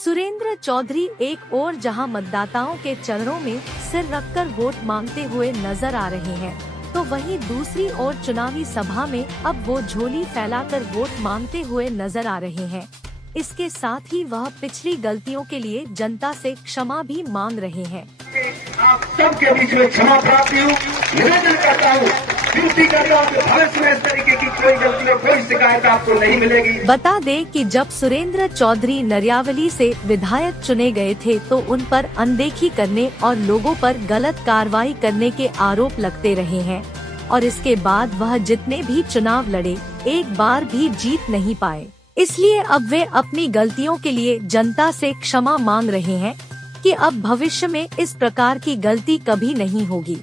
सुरेंद्र चौधरी एक और जहां मतदाताओं के चरणों में सिर रखकर वोट मांगते हुए नजर आ रहे हैं, तो वहीं दूसरी ओर चुनावी सभा में अब वो झोली फैलाकर वोट मांगते हुए नजर आ रहे हैं। इसके साथ ही वह पिछली गलतियों के लिए जनता से क्षमा भी मांग रहे हैं। आप सबके बीच में क्षमा प्राप्ति हूँ, निवेदन करता हूँ, विनती करता हूँ कि भविष्य में इस तरीके की कोई गलती और कोई शिकायत आपको नहीं मिलेगी। बता दें कि जब सुरेंद्र चौधरी नरियावली से विधायक चुने गए थे तो उन पर अनदेखी करने और लोगों पर गलत कार्रवाई करने के आरोप लगते रहे हैं और इसके बाद वह जितने भी चुनाव लड़े एक बार भी जीत नहीं पाए। इसलिए अब वे अपनी गलतियों के लिए जनता से क्षमा मांग रहे हैं कि अब भविष्य में इस प्रकार की गलती कभी नहीं होगी।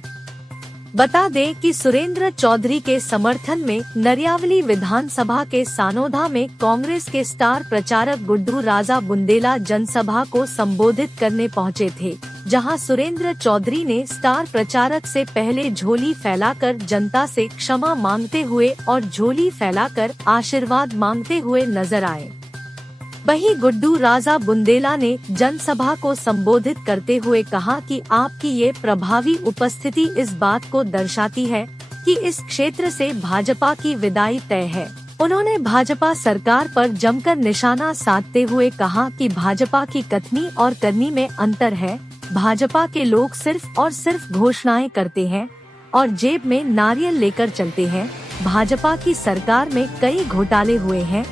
बता दें कि सुरेंद्र चौधरी के समर्थन में नरियावली विधानसभा के सानोदा में कांग्रेस के स्टार प्रचारक गुड्डू राजा बुंदेला जनसभा को संबोधित करने पहुंचे थे, जहां सुरेंद्र चौधरी ने स्टार प्रचारक से पहले झोली फैलाकर जनता से क्षमा मांगते हुए और झोली फैलाकर आशीर्वाद मांगते हुए नजर आए। वहीं गुड्डू राजा बुंदेला ने जनसभा को संबोधित करते हुए कहा कि आपकी ये प्रभावी उपस्थिति इस बात को दर्शाती है कि इस क्षेत्र से भाजपा की विदाई तय है। उन्होंने भाजपा सरकार पर जमकर निशाना साधते हुए कहा कि भाजपा की कथनी और करनी में अंतर है। भाजपा के लोग सिर्फ और सिर्फ घोषणाएं करते हैं और जेब में नारियल लेकर चलते हैं। भाजपा की सरकार में कई घोटाले हुए हैं।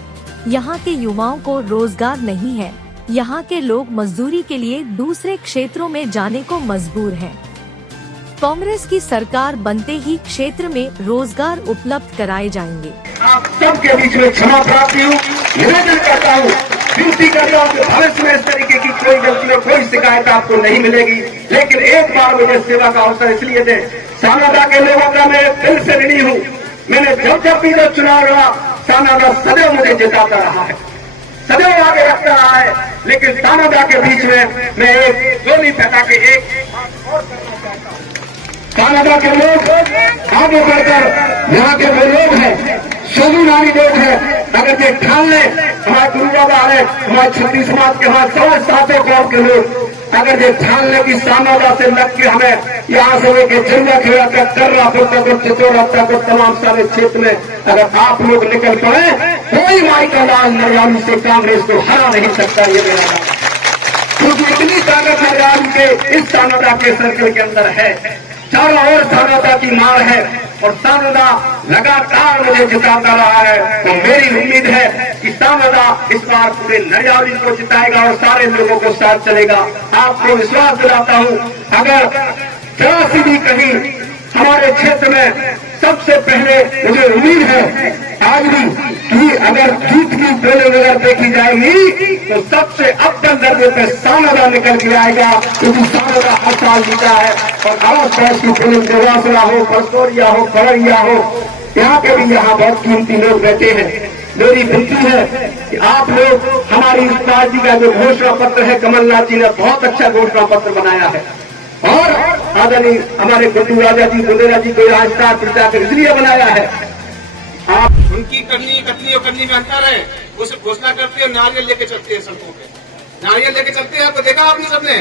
यहाँ के युवाओं को रोजगार नहीं है। यहाँ के लोग मजदूरी के लिए दूसरे क्षेत्रों में जाने को मजबूर हैं। कांग्रेस की सरकार बनते ही क्षेत्र में रोजगार उपलब्ध कराए जाएंगे। आप सबके बीच में क्षमा प्राप्ति हूँ, निवेदन करता हूँ, विनती करता हूँ कि भविष्य में इस तरीके की कोई गलती और कोई शिकायत आपको नहीं मिलेगी। लेकिन एक बार मुझे सेवा का अवसर इसलिए दे, सानोदा के लोगों का मैं दिल से ऋणी हूँ। मैंने जब भी जब चुनाव लड़ा, सानोदा सदैव मुझे जिताता रहा है, सदैव आगे रखता रहा है। लेकिन सानोदा के बीच में मैं एक गोली फैला के एक और करना चाहता हूँ। सानोदा के लोग आगे बढ़कर यहाँ के जो लोग हैं, स्वाभिमानी लोग हैं, अगर ये ठान ले हमारे गुरु बाबा है, हमारे छत्तीस समाज के, हमारे 700 गाँव के लोग अगर ये ठान ले कि सानोदा से लग के हमें यहाँ से लेके झंडा खेला कर कर्रापुर तक और चिचौरा तक और तमाम सारे क्षेत्र में अगर आप लोग निकल पड़े, कोई माई का लाल नरियावली से कांग्रेस को हरा नहीं सकता। ये मेरा नाम, क्योंकि इतनी ताकत नरियावली के इस सानोदा के सर्कल के अंदर है। चारों ओर सानोदा की मार है और सानोदा लगातार मुझे जिताता रहा है। तो मेरी उम्मीद है कि सानोदा इस बार पूरे नरियावली को जिताएगा और सारे लोगों को साथ चलेगा। आपको विश्वास दिलाता हूँ, अगर जरा सी भी कहीं हमारे क्षेत्र में सबसे पहले मुझे उम्मीद है आज भी कि अगर जीत की पोलिंग अगर देखी जाएगी तो सबसे अव्वल दर्जे पे सानोदा निकल के आएगा, क्योंकि सानोदा हर साल जीता है। और आस पास की पोलिंग देवासला हो, परसौरिया हो, करैया हो, यहाँ के भी यहाँ बहुत कीमती लोग रहते हैं। मेरी विनती है कि आप लोग हमारी इस पार्टी का जो घोषणा पत्र है, कमलनाथ जी ने बहुत अच्छा घोषणा पत्र बनाया है और आदरणीय हमारे गुड्डू राजा जी बुंदेला जी को राजस्থাन प्रचार इसलिए बनाया है। आप उनकी करनी में अंतर है। वो सिर्फ घोषणा करते हैं, नारियल लेके चलते हैं सड़कों पे, नारियल लेके चलते हैं। आपको देखा आपने सबने,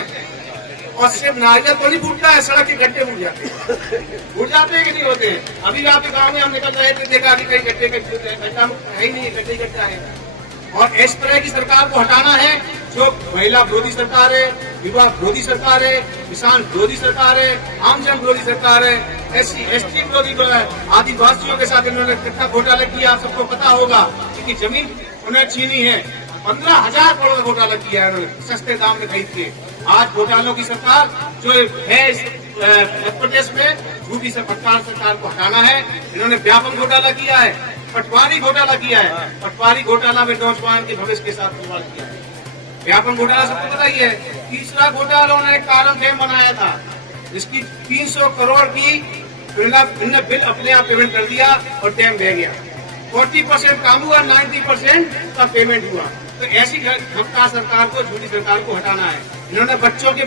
और सिर्फ नारियल तो नहीं फूटता है, सड़क के गड्ढे फूट जाते हैं कि नहीं होते हैं। अभी आपके गांव में हम निकल रहे थे, देखा अभी कई गड्ढे गड्ढा है ही नहीं, गड्ढे गड्ढा है। और इस तरह की सरकार को हटाना है जो महिला विरोधी सरकार है, विवाह विरोधी सरकार है, किसान विरोधी सरकार है, आमजन विरोधी सरकार है, SC/ST विरोधी है। आदिवासियों के साथ इन्होंने कितना घोटाला किया आप सबको पता होगा, क्योंकि जमीन उन्हें छीनी है। 15,000 करोड़ घोटाला किया है उन्होंने, सस्ते दाम में खरीद के। आज घोटालों की सरकार जो है मध्य प्रदेश में, झूठी से पटवार सरकार को हटाना है। इन्होंने व्यापक घोटाला किया है, पटवारी घोटाला किया है, पटवारी घोटाला में नौजवान के भविष्य के साथ खिलवाड़ किया है। व्यापक घोटाला सबको पता ही है। तीसरा घोटाला उन्होंने कारण डैम बनाया था, जिसकी 300 करोड़ की बिल अपने आप पेमेंट कर दिया और डैम बह गया। 40% काम हुआ, 90% का पेमेंट हुआ। तो ऐसी घटना सरकार को, झूठी सरकार को हटाना है। इन्होंने बच्चों के